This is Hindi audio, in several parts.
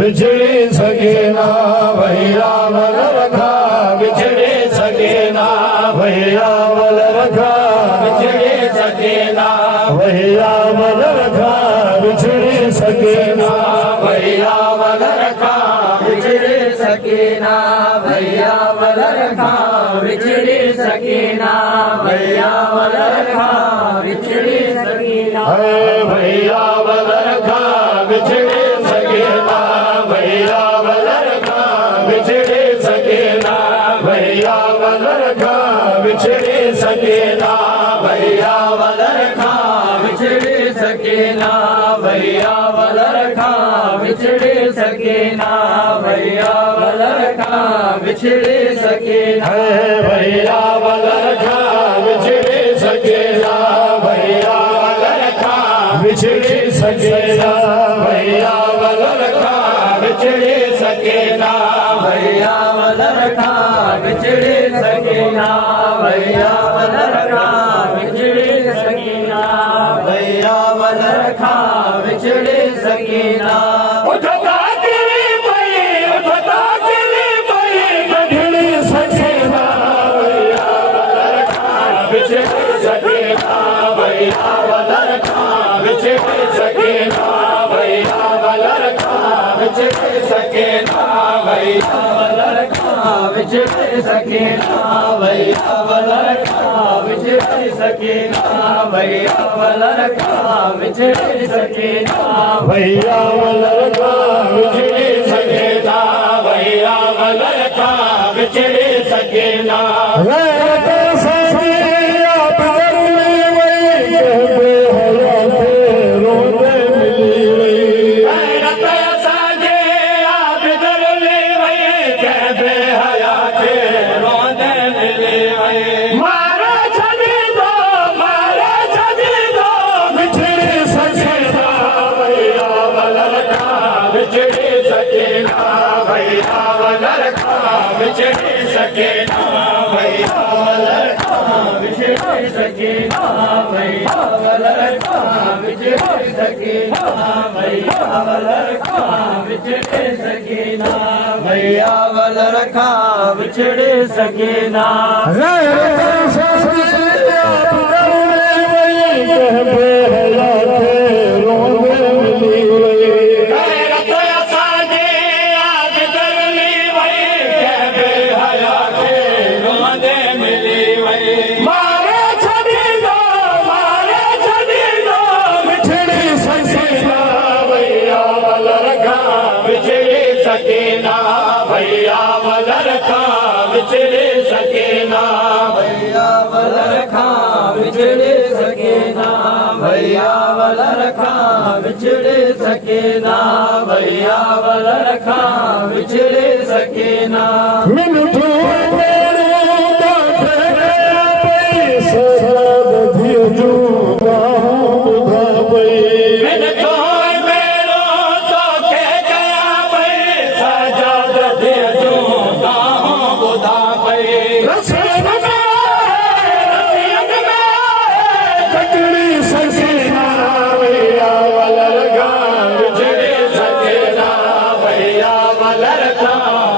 विछड़ी सके ना भैया वल रखा विछड़ी सके ना भैया वल रखा विछड़ी सके ना भैया वल रखा विछड़ी सके ना भैया वल रखा विछड़ी सके ना भैया वल रखा विछड़ी सके ना भैया वल रखा विछड़ी सके ना भैया वल रखा विछड़ी सके ना भैया वल रखा विछड़ी सके ना भैया वल रखा विछड़ी सके ना भैया वल रखा विछड़ी सके ना भैया वल रखा विछड़ी सके ना भैया वल रखा विछड़ी सके ना भैया वल रखा विछड़ी सके ना भैया वल रखा विछड़ी सके ना भैया वल रखा विछड़ी सके ना भैया वल रखा विछड़ी सके ना भैया वल रखा विछड़ी सके ना भैया वल रखा विछड़ी सके ना उठता तेरी पई उठता तेरी पई गढ़ड़ी सके ना भैया वल रखा विछड़ी सके ना भैया वल रखा विछड़ी सके ना भैया वल रखा विछड़ी सके ना भैया वल रखा विछड़ी सके ना भैया वल रखा विछड़ी सके ना भैया वल रखा विछड़ी सके ना भैया वल रखा विछड़ी सके ना भैया वल रखा विछड़ी सके ना विछड़ी सके ना भैया वल रखा विछड़ी सके ना भैया वल रखा विछड़ी सके ना भैया वल रखा विछड़ी सके ना भैया वल रखा विछड़ी सके ना भैया वल रखा विछड़ी सके ना भैया वल रखा विछड़ी सके ना भैया वल रखा विछड़ी सके ना भैया वल रखा विछड़ी सके ना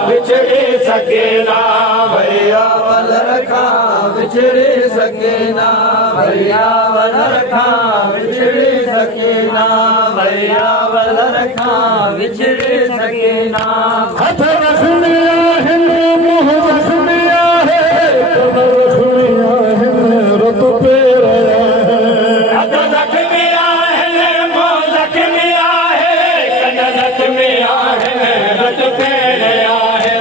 विछड़ी सके ना भैया वल रखा विछड़ी सके ना भैया वल रखा विछड़ी सके ना भैया वल रखा विछड़ी सके ना हाथ रखनिया है मुँह रखनिया है कमर रखनिया है रत पे रहा है हाथ रखनिया है मुँह रखनिया है कमर रखनिया है रत पे रहा है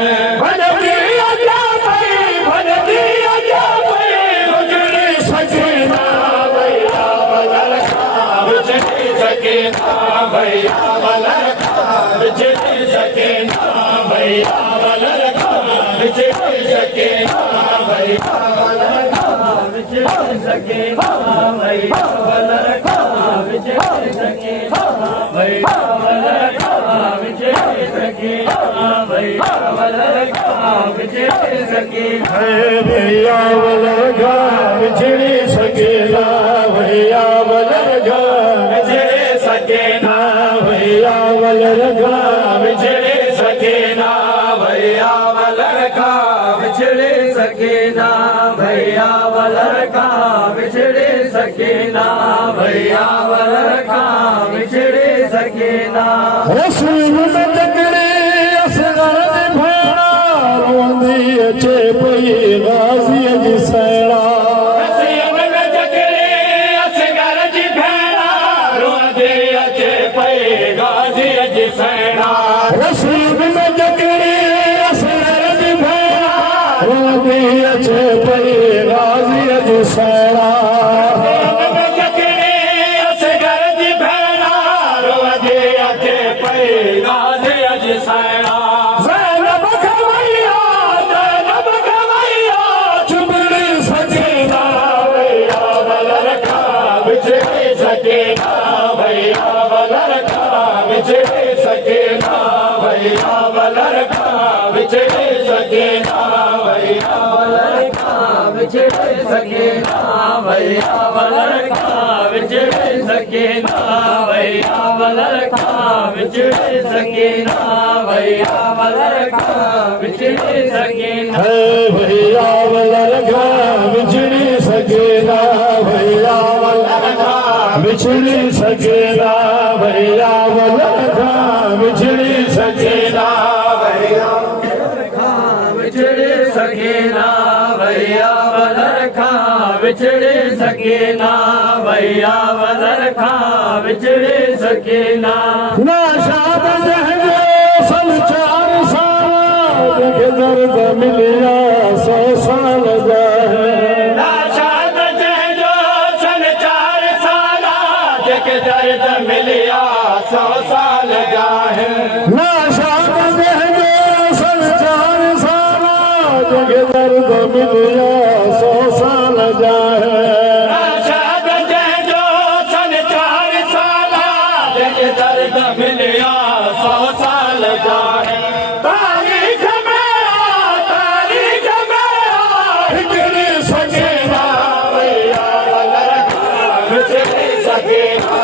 भैया वल रखा विछड़ी सके ना भैया वल रखा विछड़ी सके ना भैया वल रखा विछड़ी सके ना भैया वल रखा विछड़ी सके ना भैया वल रखा विछड़ी सके ना भैया वल रखा विछड़ी सके भैया वल रखा विछड़ी सके ना भैया वल रखा विछड़ी सके ना भैया वल रखा विछड़े सके ना भैया वलरखा विछड़े सके ना भैया वलरखा विछड़े सके ना भैया वलरखा विछड़े सके ना रसूल में जकड़े असगर दे भेड़ा रोंदी अचे पई गाज़ी जी सैड़ा रसियन में जकड़े असगर जी भेड़ा रोंदी अचे पई गाज़ी जी सैड़ा रसूल में जकड़े असगर दे भेड़ा रोंदी अचे पई गाज़ी जी सैड़ा ज़ैनब खवैया चुमड़ी सकीना भैया वलरखा विछड़े सके ना भैया वलरखा विछड़े सके ना भैया वलरखा विछड़े सके ना भैया वलरखा विछड़े सके ना भैया वलरखा विछड़े सके ना भैया वलरखा विछड़े सके ना भैया वलरखा विछड़े सके ना है भैया वलरखा विछड़ी सकेना भैया वलरखा विछड़ी सकेना भैया वलरखा विछड़ी सकेना भैया वलरखा विछड़े सके ना भैया वलरखा विछड़े सके ना भैया वलरखा विछड़े सके ना नाशाद जहजो सन 4 साल के दर्द मिलिया 100 साल जाए नाशाद जहजो सन 4 साला जग दर्द मिलिया 100 साल जाए नाशाद जहजो सन 4 साल के दर्द मिलिया 100 साल जाए नाशाद जहजो सन 4 साला जग दर्द मिलिया 100 साल जाए तारीख में विछड़ी सकेना भैया वलरखा विछड़े सके ना